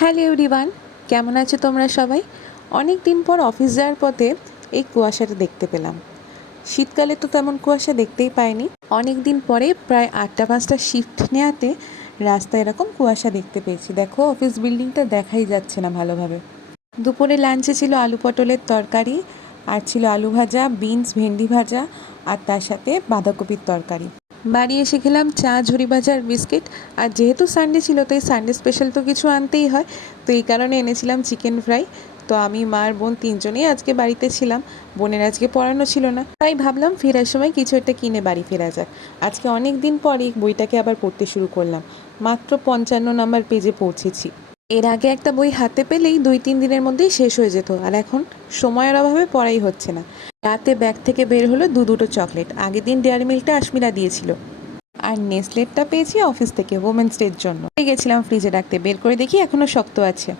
Hello everyone, কেমন আছো তোমরা সবাই? অনেক দিন পর অফিস যাওয়ার পথে এই কুয়াশাটা দেখতে পেলাম। শীতকালে তো তেমন কুয়াশা দেখতেই পাইনি। অনেক দিন পরে প্রায় 8টা-5টা শিফট নেওয়াতে রাস্তায় এরকম কুয়াশা দেখতে পেয়েছি। দেখো, অফিস বিল্ডিংটা দেখাই যাচ্ছে না ভালোভাবে। দুপুরে লাঞ্চে ছিল আলু পটলের তরকারি, আর ছিল আলু ভাজা, বিনস ভেন্ডি ভাজা, আর তার সাথে বাঁধাকপির তরকারি। বাড়ি এসে খেলাম চা, ঝুরি ভাজা আর বিস্কিট। আর যেহেতু সানডে ছিল, তাই সানডে স্পেশাল তো কিছু আনতেই হয়, তো এই কারণে এনেছিলাম চিকেন ফ্রাই। তো আমি, মা আর বোন তিনজনেই আজকে বাড়িতে ছিলাম। বোনের আজকে পড়ানো ছিল না, তাই ভাবলাম ফেরার সময় কিছু একটা কিনে বাড়ি ফেরা যাক। আজকে অনেক দিন পরই বইটাকে আবার পড়তে শুরু করলাম। মাত্র 55 নম্বর পেজে পৌঁছেছি। এর আগে একটা বই হাতে পেলেই 2-3 দিনের মধ্যেই শেষ হয়ে যেত, আর এখন সময়ের অভাবে পড়াই হচ্ছে না। রাতে ব্যাগ থেকে বের হলো দুটো চকলেট। আগের দিন ডেয়ারি মিল্কটা আশমিরা দিয়েছিল, আর নেসলেটটা পেয়েছি অফিস থেকে ওমেন্স ডের জন্য। গেছিলাম ফ্রিজে রাখতে, বের করে দেখি এখনো শক্ত আছে।